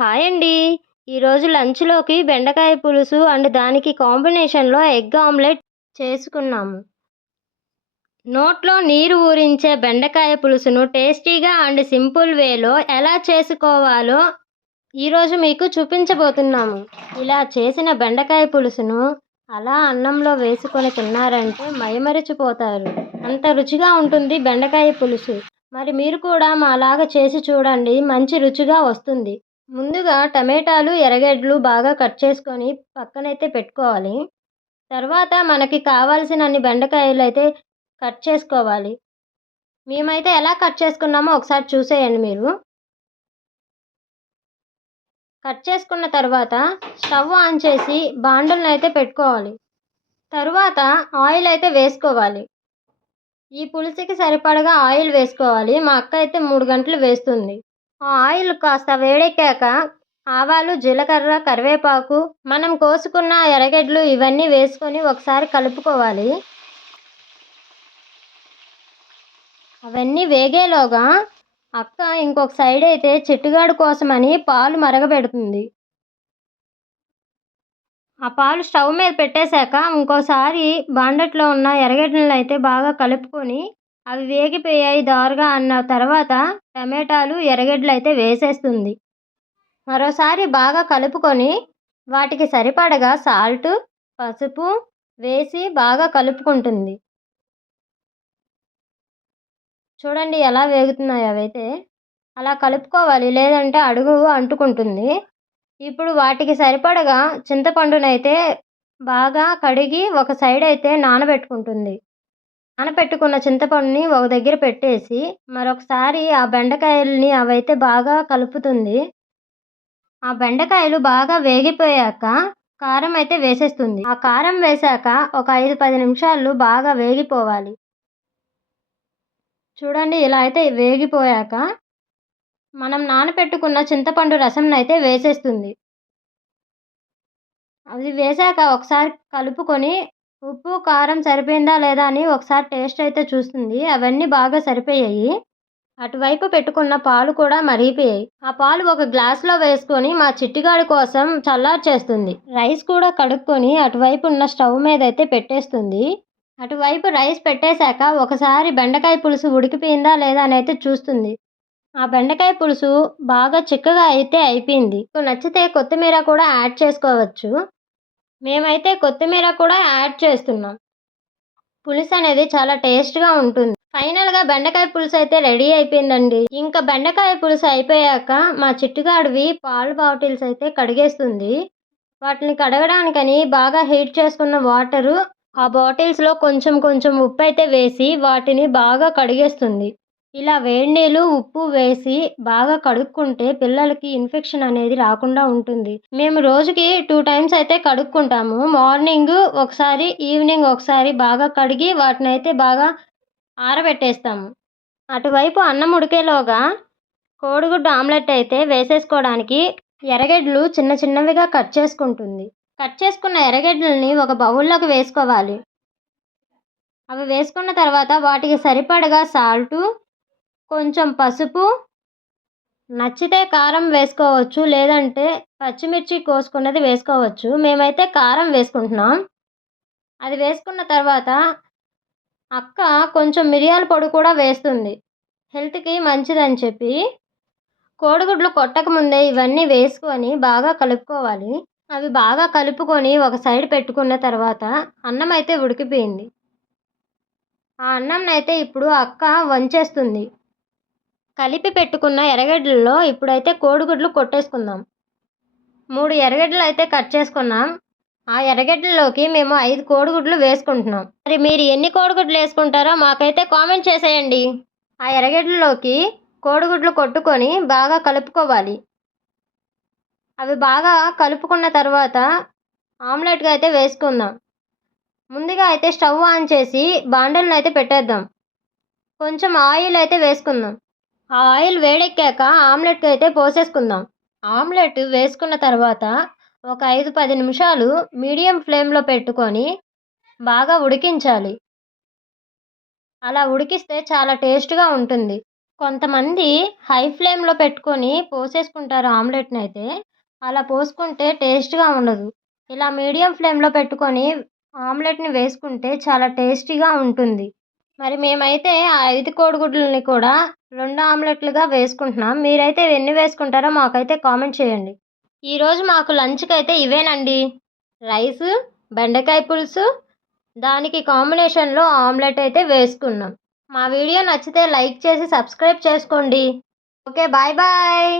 Hi అండి. ఈరోజు లంచ్‌లోకి బెండకాయ పులుసు అండ్ దానికి కాంబినేషన్‌లో ఎగ్ ఆమ్లెట్ చేసుకున్నాము. నోట్లో నీరు ఊరించే బెండకాయ పులుసును టేస్టీగా అండ్ సింపుల్ వేలో ఎలా చేసుకోవాలో ఈరోజు మీకు చూపించబోతున్నాము. ఇలా చేసిన బెండకాయ పులుసును అలా అన్నంలో వేసుకొని తిన్నారంటే మైమరిచిపోతారు. అంత రుచిగా ఉంటుంది బెండకాయ పులుసు. మరి మీరు కూడా మాలాగా చేసి చూడండి, మంచి రుచిగా వస్తుంది. ముందుగా టమేటాలు, ఎర్రగడ్డలు బాగా కట్ చేసుకొని పక్కనైతే పెట్టుకోవాలి. తర్వాత మనకి కావాల్సినన్ని బెండకాయలైతే కట్ చేసుకోవాలి. మేమైతే ఎలా కట్ చేసుకున్నామో ఒకసారి చూసేయండి మీరు. కట్ చేసుకున్న తర్వాత స్టవ్ ఆన్ చేసి బాండులనైతే పెట్టుకోవాలి. తరువాత ఆయిల్ అయితే వేసుకోవాలి. ఈ పులుసుకి సరిపడగా ఆయిల్ వేసుకోవాలి. మా అక్క అయితే 3 గంటలు వేస్తుంది. ఆ ఆయిల్ కాస్త వేడెక్కాక ఆవాలు, జీలకర్ర, కరివేపాకు, మనం కోసుకున్న ఎర్రగడ్డలు ఇవన్నీ వేసుకొని ఒకసారి కలుపుకోవాలి. అవన్నీ వేగేలోగా అక్క ఇంకొక సైడ్ అయితే చిట్టుగాడు కోసమని పాలు మరగబెడుతుంది. ఆ పాలు స్టవ్ మీద పెట్టేశాక ఇంకోసారి బాండట్లో ఉన్న ఎర్రగడ్డలను అయితే బాగా కలుపుకొని అవి వేగిపోయాయి దోరగా అన్న తర్వాత టమాటాలు, ఎర్రగడ్డలు అయితే వేసేస్తుంది. మరోసారి బాగా కలుపుకొని వాటికి సరిపడగా సాల్టు, పసుపు వేసి బాగా కలుపుకుంటుంది. చూడండి ఎలా వేగుతున్నాయో అవైతే. అలా కలుపుకోవాలి, లేదంటే అడుగు అంటుకుంటుంది. ఇప్పుడు వాటికి సరిపడగా చింతపండునైతే బాగా కడిగి ఒక సైడ్ అయితే నానబెట్టుకుంటుంది. నానబెట్టుకున్న చింతపండుని ఒక దగ్గర పెట్టేసి మరొకసారి ఆ బెండకాయలని అవైతే బాగా కలుపుతుంది. ఆ బెండకాయలు బాగా వేగిపోయాక కారం అయితే వేసేస్తుంది. ఆ కారం వేశాక ఒక 5-10 నిమిషాలు బాగా వేగిపోవాలి. చూడండి ఇలా అయితే వేగిపోయాక మనం నానపెట్టుకున్న చింతపండు రసంనైతే వేసేస్తుంది. అది వేశాక ఒకసారి కలుపుకొని ఉప్పు, కారం సరిపోయిందా లేదా అని ఒకసారి టేస్ట్ అయితే చూస్తుంది. అవన్నీ బాగా సరిపోయాయి. అటువైపు పెట్టుకున్న పాలు కూడా మరిగిపోయాయి. ఆ పాలు ఒక గ్లాస్లో వేసుకొని మా చిట్టిగాడి కోసం చల్లార్చేస్తుంది. రైస్ కూడా కడుక్కొని అటువైపు ఉన్న స్టవ్ మీద అయితే పెట్టేస్తుంది. అటువైపు రైస్ పెట్టేశాక ఒకసారి బెండకాయ పులుసు ఉడికిపోయిందా లేదా అని అయితే చూస్తుంది. ఆ బెండకాయ పులుసు బాగా చిక్కగా అయితే అయిపోయింది. నచ్చితే కొత్తిమీర కూడా యాడ్ చేసుకోవచ్చు. మేమైతే కొత్తిమీర కూడా యాడ్ చేస్తున్నాం. పులుసు అనేది చాలా టేస్ట్గా ఉంటుంది. ఫైనల్గా బెండకాయ పులుసు అయితే రెడీ అయిపోయిందండి. ఇంకా బెండకాయ పులుసు అయిపోయాక మా చిట్టుగాడివి పాలు బాటిల్స్ అయితే కడిగేస్తుంది. వాటిని కడగడానికని బాగా హీట్ చేసుకున్న వాటరు ఆ బాటిల్స్లో కొంచెం కొంచెం ఉప్పు అయితే వేసి వాటిని బాగా కడిగేస్తుంది. ఇలా వేడి నీళ్ళు, ఉప్పు వేసి బాగా కడుక్కుంటే పిల్లలకి ఇన్ఫెక్షన్ అనేది రాకుండా ఉంటుంది. మేము రోజుకి 2 టైమ్స్ అయితే కడుక్కుంటాము. మార్నింగ్ ఒకసారి, ఈవినింగ్ ఒకసారి బాగా కడిగి వాటిని అయితే బాగా ఆరబెట్టేస్తాము. అటువైపు అన్నం ఉడికేలోగా కోడిగుడ్డు ఆమ్లెట్ అయితే వేసేసుకోవడానికి ఎర్రగడ్డలు చిన్న చిన్నవిగా కట్ చేసుకుంటుంది. కట్ చేసుకున్న ఎర్రగడ్డలని ఒక బౌల్లోకి వేసుకోవాలి. అవి వేసుకున్న తర్వాత వాటికి సరిపడగా సాల్టు, కొంచెం పసుపు, నచ్చితే కారం వేసుకోవచ్చు, లేదంటే పచ్చిమిర్చి కోసుకున్నది వేసుకోవచ్చు. మేమైతే కారం వేసుకుంటున్నాం. అది వేసుకున్న తర్వాత అక్క కొంచెం మిరియాల పొడి కూడా వేస్తుంది, హెల్త్కి మంచిదని చెప్పి. కోడిగుడ్లు కొట్టకముందే ఇవన్నీ వేసుకొని బాగా కలుపుకోవాలి. అవి బాగా కలుపుకొని ఒక సైడ్ పెట్టుకున్న తర్వాత అన్నం అయితే ఉడికిపోయింది. ఆ అన్నంనైతే ఇప్పుడు అక్క వంచేస్తుంది. కలిపి పెట్టుకున్న ఎర్రగడ్డల్లో ఇప్పుడైతే కోడిగుడ్లు కొట్టేసుకుందాం. 3 ఎర్రగడ్డలు అయితే కట్ చేసుకున్నాం. ఆ ఎర్రగడ్డల్లోకి మేము 5 కోడిగుడ్లు వేసుకుంటున్నాం. మరి మీరు ఎన్ని కోడిగుడ్లు వేసుకుంటారో మాకైతే కామెంట్ చేసేయండి. ఆ ఎర్రగడ్డల్లోకి కోడిగుడ్లు కొట్టుకొని బాగా కలుపుకోవాలి. అవి బాగా కలుపుకున్న తర్వాత ఆమ్లెట్గా అయితే వేసుకుందాం. ముందుగా అయితే స్టవ్ ఆన్ చేసి బాండలను అయితే పెట్టేద్దాం. కొంచెం ఆయిల్ అయితే వేసుకుందాం. ఆ ఆయిల్ వేడెక్కాక ఆమ్లెట్కి అయితే పోసేసుకుందాం. ఆమ్లెట్ వేసుకున్న తర్వాత ఒక 5-10 నిమిషాలు మీడియం ఫ్లేమ్లో పెట్టుకొని బాగా ఉడికించాలి. అలా ఉడికిస్తే చాలా టేస్ట్గా ఉంటుంది. కొంతమంది హై ఫ్లేమ్లో పెట్టుకొని పోసేసుకుంటారు ఆమ్లెట్ని అయితే. అలా పోసుకుంటే టేస్ట్గా ఉండదు. ఇలా మీడియం ఫ్లేమ్లో పెట్టుకొని ఆమ్లెట్ని వేసుకుంటే చాలా టేస్టీగా ఉంటుంది. మరి మేమైతే ఆ 5 కోడిగుడ్లని కూడా 2 ఆమ్లెట్లుగా వేసుకుంటున్నాం. మీరైతే ఎన్ని వేసుకుంటారో మాకైతే కామెంట్ చేయండి. ఈరోజు మాకు లంచ్కి అయితే ఇవేనండి. రైసు, బెండకాయ పులుసు, దానికి కాంబినేషన్లో ఆమ్లెట్ అయితే వేసుకున్నాం. మా వీడియో నచ్చితే లైక్ చేసి సబ్స్క్రైబ్ చేసుకోండి. Okay, bye bye.